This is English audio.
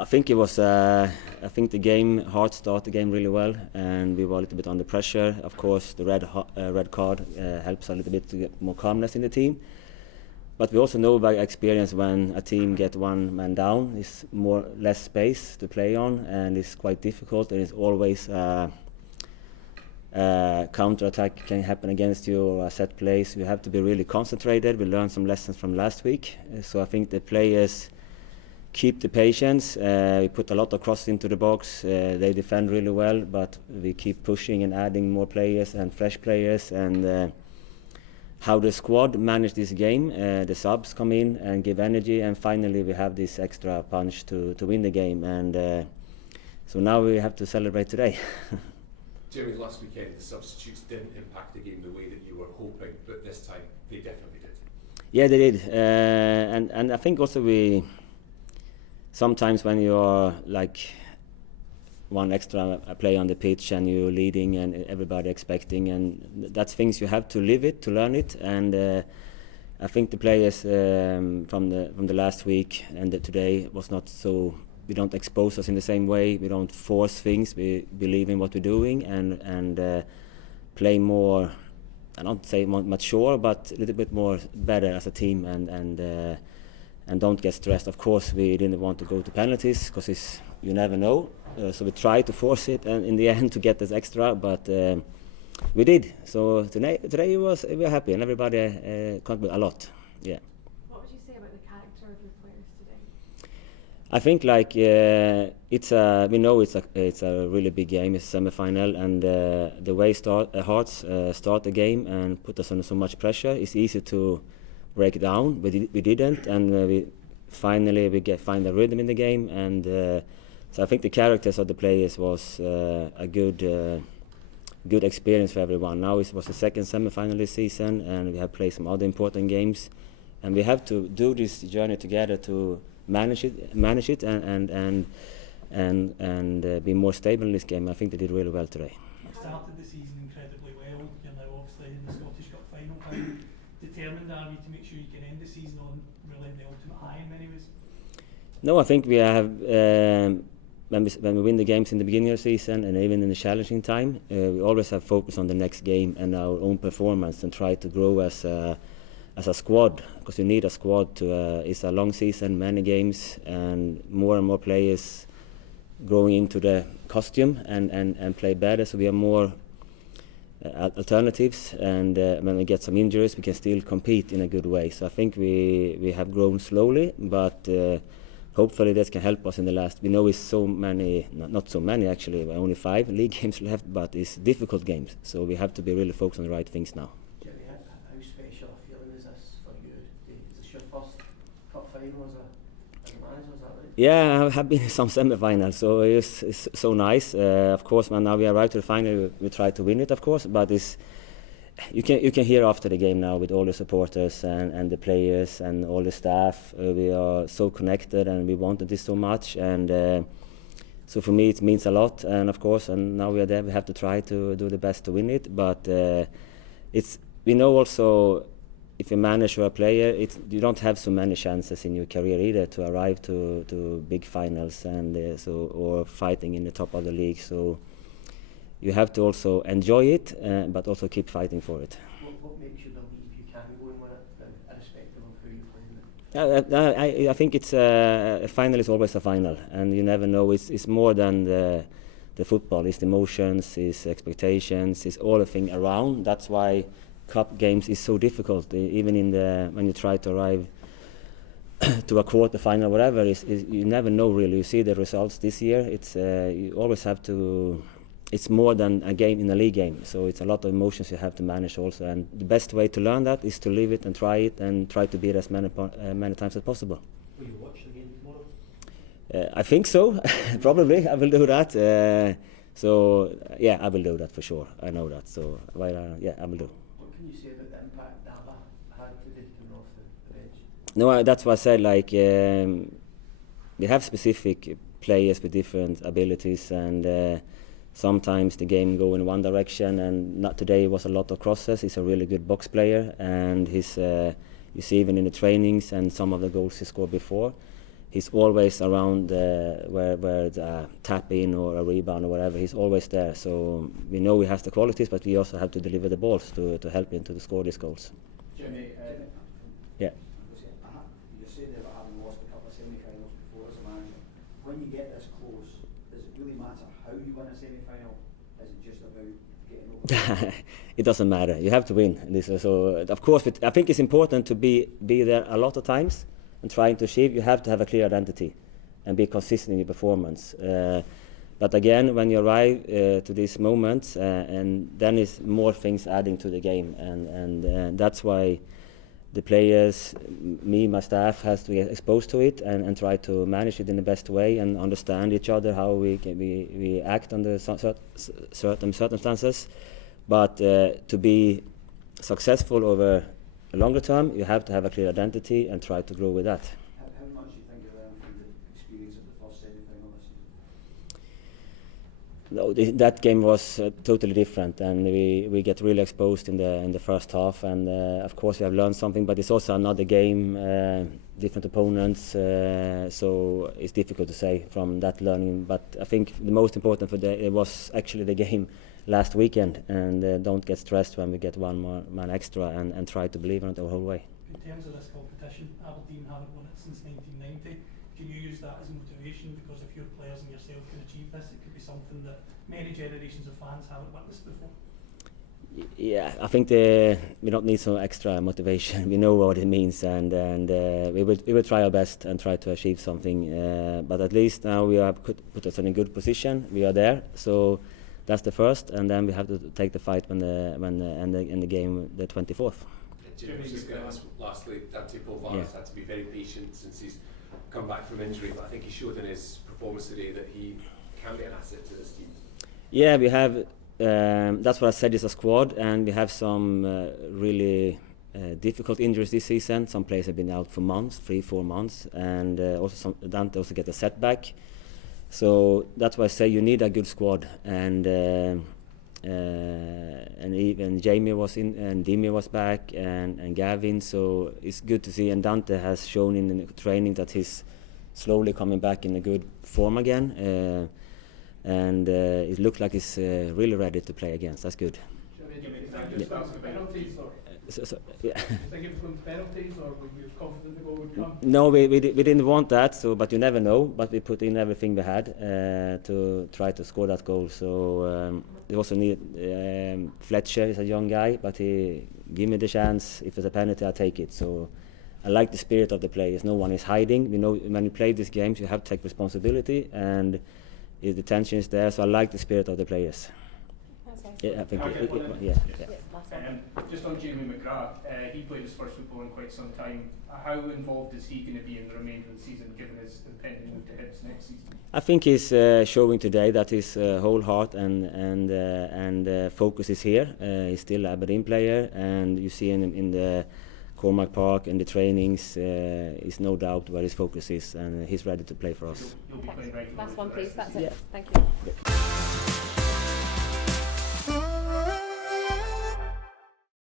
I think it was. I think the game Hearts started the game really well, and we were a little bit under pressure. Of course, the red card helps a little bit to get more calmness in the team. But we also know by experience when a team gets one man down, it's less space to play on, and it's quite difficult. And it's always counter-attack can happen against you or a set place. We have to be really concentrated. We learned some lessons from last week, so I think the players keep the patience. We put a lot of crosses into the box. They defend really well, but we keep pushing and adding more players and fresh players. And how the squad managed this game, the subs come in and give energy, and finally we have this extra punch to win the game. And so now we have to celebrate today. Jimmy, last weekend the substitutes didn't impact the game the way that you were hoping, but this time they definitely did. Yeah, they did, and I think also sometimes when you're like one extra play on the pitch and you're leading and everybody expecting, and that's things you have to live it, to learn it. And I think the players from the last week and today was not so. We don't expose us in the same way. We don't force things. We believe in what we're doing and play more. I don't say more mature, but a little bit more better as a team and don't get stressed. Of course, we didn't want to go to penalties because you never know. So we tried to force it, and in the end to get this extra, but we did. So today we were happy, and everybody contributed a lot. Yeah. What would you say about the character of your players today? I think we know it's a really big game. It's a semi-final, and the way Hearts start the game and put us under so much pressure, it's easy to break it down. We didn't, and we finally find a rhythm in the game. And so I think the characters of the players was a good experience for everyone. Now it was the second semi-final this season, and we have played some other important games, and we have to do this journey together to manage it and be more stable in this game. I think they did really well today. You started the season incredibly well. You're now obviously in the Scottish Cup final. How determined are you to make sure you can end the season on really the ultimate high in many ways? No, I think we have. When we win the games in the beginning of the season and even in the challenging time, we always have focus on the next game and our own performance and try to grow as a squad, because you need a squad to. It's a long season, many games, and more players growing into the costume and play better. So we have more alternatives, and when we get some injuries, we can still compete in a good way. So I think we have grown slowly, but. Hopefully that can help us in the last. We know it's so many, not so many actually, only 5 league games left, but it's difficult games. So we have to be really focused on the right things now. Jimmy, how special a feeling is this for you? Is this your first cup final as a manager, is that right? Yeah, I have been in some semi-finals, so it's so nice. Of course, when now we arrive to the final, we try to win it, of course, but it's. You can hear after the game now with all the supporters and the players and all the staff. We are so connected and we wanted this so much, and so for me it means a lot. And of course, and now we are there, we have to try to do the best to win it. But we know also if you manage or a player, you don't have so many chances in your career either to arrive to big finals and or fighting in the top of the league. So. You have to also enjoy it, but also keep fighting for it. What makes you believe you can go and win it, irrespective of who you're playing with? I think it's a final is always a final, and you never know. It's more than the football. It's the emotions, it's expectations, it's all the thing around. That's why cup games is so difficult. Even when you try to arrive to a quarter final, whatever, you never know really. You see the results this year. You always have to. It's more than a game in a league game, so it's a lot of emotions you have to manage also. And the best way to learn that is to live it and try to beat as many times as possible. Will you watch the game tomorrow? I think so. Probably I will do that. So yeah, I will do that for sure. I know that. So yeah, I will do. What can you say about the impact Dava had today coming off the bench? No, that's what I said. Like we have specific players with different abilities and. Sometimes the game go in one direction, and not today was a lot of crosses. He's a really good box player, and you see even in the trainings and some of the goals he scored before, he's always around where it's a tap in or a rebound or whatever. He's always there. So we know he has the qualities, but we also have to deliver the balls to help him to score these goals. Jimmy, yeah. You say they've having lost a couple of semi-finals before as a manager. When you get this close, does it really matter how you win a semi-final? Is it just about getting over? It doesn't matter. You have to win. So of course, I think it's important to be there a lot of times and trying to achieve. You have to have a clear identity and be consistent in your performance. But again, when you arrive to these moments, and then it's more things adding to the game, and that's why the players, me, my staff, has to get exposed to it and try to manage it in the best way and understand each other, how we act under certain circumstances. But to be successful over a longer term, you have to have a clear identity and try to grow with that. How much do you think you learned from the experience of the first semi-final this season? No, that game was totally different, and we get really exposed in the first half, and of course we have learned something, but it's also another game, different opponents, so it's difficult to say from that learning. But I think the most important for it was actually the game last weekend, and don't get stressed when we get one more man extra, and try to believe in it the whole way. In terms of this competition, Aberdeen haven't won it since 1990. Can you use that as motivation? Because if your players and yourself can achieve this, it could be something that many generations of fans haven't witnessed before. Yeah, I think we don't need some extra motivation. We know what it means, and we will try our best and try to achieve something. But at least now we have put us in a good position. We are there, so that's the first, and then we have to take the fight when the game the 24th. Jimmy, I was just going to ask lastly, Dante Polvara had to be very patient since he's come back from injury, but I think he showed in his performance today that he can be an asset to this team. Yeah, we have. That's what I said. It's a squad, and we have some really difficult injuries this season. Some players have been out for months, 3-4 months, and also Dante also get a setback. So that's why I say you need a good squad, and even Jamie was in, and Dimi was back, and Gavin. So it's good to see, and Dante has shown in the training that he's slowly coming back in a good form again, and it looks like he's really ready to play again. So that's good. No, we didn't want that. So, but you never know. But we put in everything we had to try to score that goal. So we also need Fletcher is a young guy, but he give me the chance. If there's a penalty, I'll take it. So I like the spirit of the players. No one is hiding. We know when you play these games, you have to take responsibility, and the tension is there. So I like the spirit of the players. Yeah, I think just on Jamie McGrath, he played his first football in quite some time. How involved is he going to be in the remainder of the season, given his impending move to Hibs next season? I think he's showing today that his whole heart and focus is here. He's still an Aberdeen player, and you see him in the Cormac Park and the trainings. Is no doubt where his focus is, and he's ready to play for us. You'll be playing regularly. Last one, please. That's it. Yeah. Thank you.